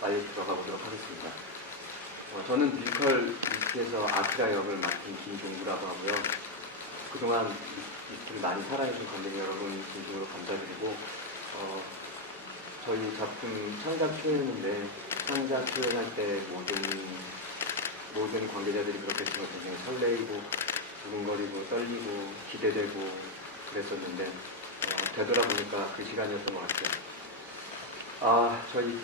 빨리 들어가 보도록 하겠습니다. 어, 저는 뮤지컬 리스트에서 아키라 역을 맡은 김종구라고 하고요. 그동안 리스트를 많이 사랑해준 관객 여러분 진심으로 감사드리고 어, 저희 작품 창작 표현인데 창작 표현할 때 모든 모든 관계자들이 그렇게 했지만 굉장히 설레이고 두근거리고 떨리고 기대되고 그랬었는데 어, 되돌아보니까 그 시간이었던 것 같아요. 아 저희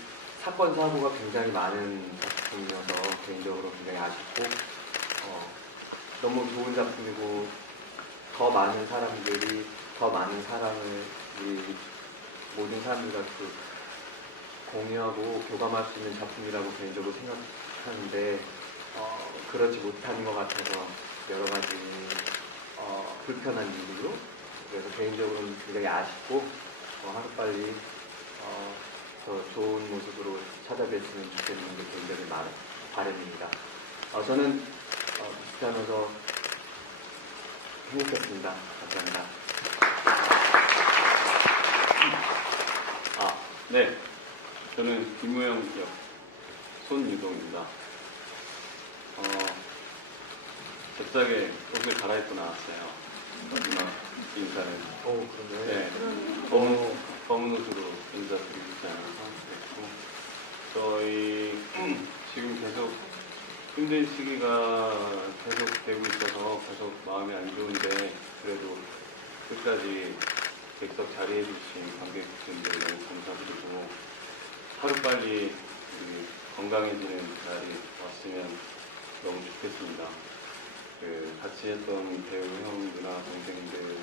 사건 사고가 굉장히 많은 작품이어서 개인적으로 굉장히 아쉽고 어, 너무 좋은 작품이고 더 많은 사람들이 더 많은 사랑을 모든 사람들과 그 공유하고 교감할 수 있는 작품이라고 개인적으로 생각하는데 어, 그렇지 못한 것 같아서 여러 가지 어, 불편한 이유로 그래서 개인적으로는 굉장히 아쉽고 어, 하루빨리 어, 더 좋은 모습으로 찾아뵀으면 좋겠는 게 개인적인 말, 바람입니다. 어, 저는 어, 비슷하면서 행복했습니다. 감사합니다. 아, 네. 저는 김우영 역 손유동입니다. 어, 갑자기 옷을 갈아입고 나왔어요. 마지막 인사를. 오, 그런가요? 네. 검 인사드리지 않아서 그랬고, 저희 지금 계속 힘든 시기가 계속 되고 있어서 계속 마음이 안 좋은데, 그래도 끝까지 객석 자리해 주신 관객분들 너무 감사드리고, 하루빨리 그 건강해지는 날이 왔으면 너무 좋겠습니다. 그 같이 했던 배우 형 누나 동생들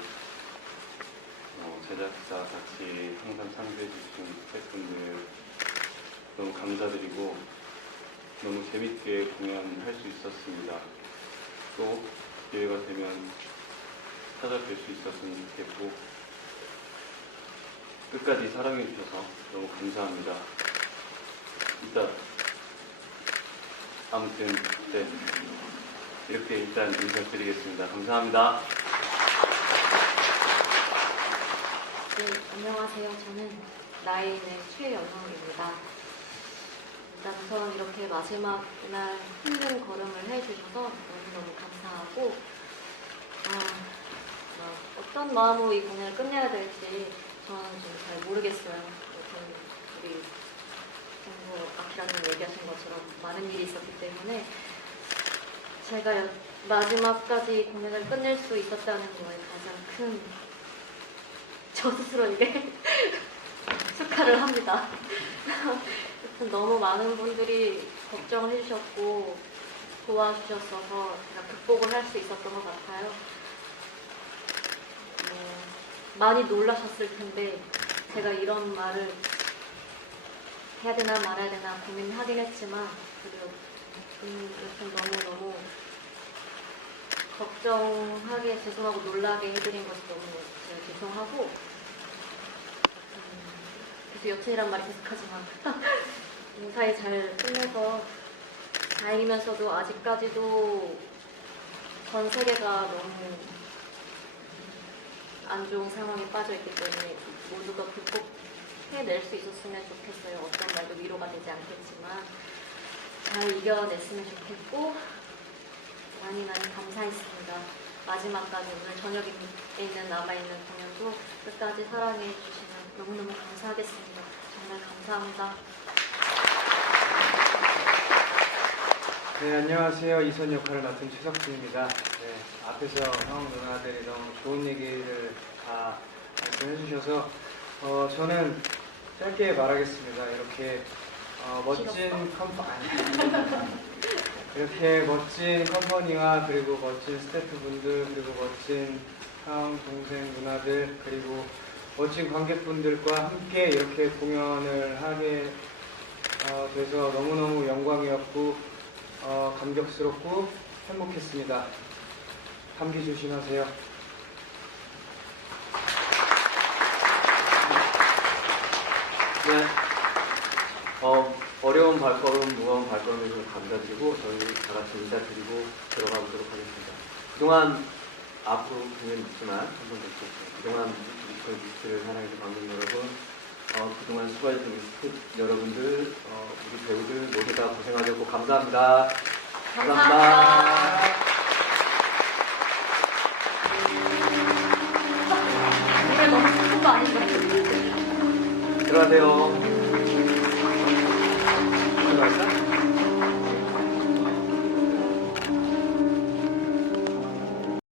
어, 제작사 같이 항상 참여해 주신 스태프분들 너무 감사드리고 너무 재밌게 공연할 수 있었습니다. 또 기회가 되면 찾아뵐 수 있었으면 좋겠고 끝까지 사랑해 주셔서 너무 감사합니다. 일단 아무튼 네 이렇게 일단 인사드리겠습니다. 감사합니다. 네, 안녕하세요. 저는 나인의 최연영입니다. 일단 우선 이렇게 마지막 날 힘든 걸음을 해주셔서 너무너무 감사하고, 아, 뭐 어떤 마음으로 이 공연을 끝내야 될지 저는 좀 잘 모르겠어요. 우리 정부 아키라님 얘기하신 것처럼 많은 일이 있었기 때문에 제가 여- 마지막까지 공연을 끝낼 수 있었다는 거에 가장 큰 저 스스로에게 축하를 합니다. 하여튼 너무 많은 분들이 걱정을 해주셨고 도와주셨어서 제가 극복을 할 수 있었던 것 같아요. 어, 많이 놀라셨을 텐데 제가 이런 말을 해야 되나 말아야 되나 고민하긴 했지만 그래도 음, 여튼 너무너무 걱정하게 죄송하고 놀라게 해드린 것이 너무 죄송하고 음, 계속 여친이란 말이 계속하지만 무사히 잘 끝내서 다행이면서도 아직까지도 전 세계가 너무 안 좋은 상황에 빠져 있기 때문에 모두가 극복해낼 수 있었으면 좋겠어요. 어떤 말도 위로가 되지 않겠지만 잘 이겨냈으면 좋겠고 많이 많이 감사했습니다. 마지막까지 오늘 저녁에 있는 남아있는 공연도 끝까지 사랑해 주시면 너무너무 감사하겠습니다. 정말 감사합니다. 네, 안녕하세요. 이선 역할을 맡은 최석준입니다. 네, 앞에서 형 누나들이 너무 좋은 얘기를 다 말씀해 주셔서 어, 저는 짧게 말하겠습니다. 이렇게 어, 멋진 컴퍼 아니 이렇게 멋진 컴퍼니와 그리고 멋진 스태프분들 그리고 멋진 형 동생 누나들 그리고 멋진 관객분들과 함께 이렇게 공연을 하게 어, 돼서 너무너무 영광이었고 어, 감격스럽고 행복했습니다. 감기 조심하세요. 네. 어, 어려운 발걸음, 무거운 발걸음에 좀 감사드리고 저희 다 같이 인사드리고 들어가 보도록 하겠습니다. 그동안 앞으로 공연 있지만 한번 뵙겠습니다. 그동안 뮤지컬 뮤지컬을 사랑해주신 관객 여러분 어, 그동안 수고해준 우리 스텝 여러분들, 어, 우리 배우들 모두 다 고생하셨고 감사합니다. 감사합니다. 노래 너무 슬픈 거 아닌가요? 들어가세요. 수고하셨습니다.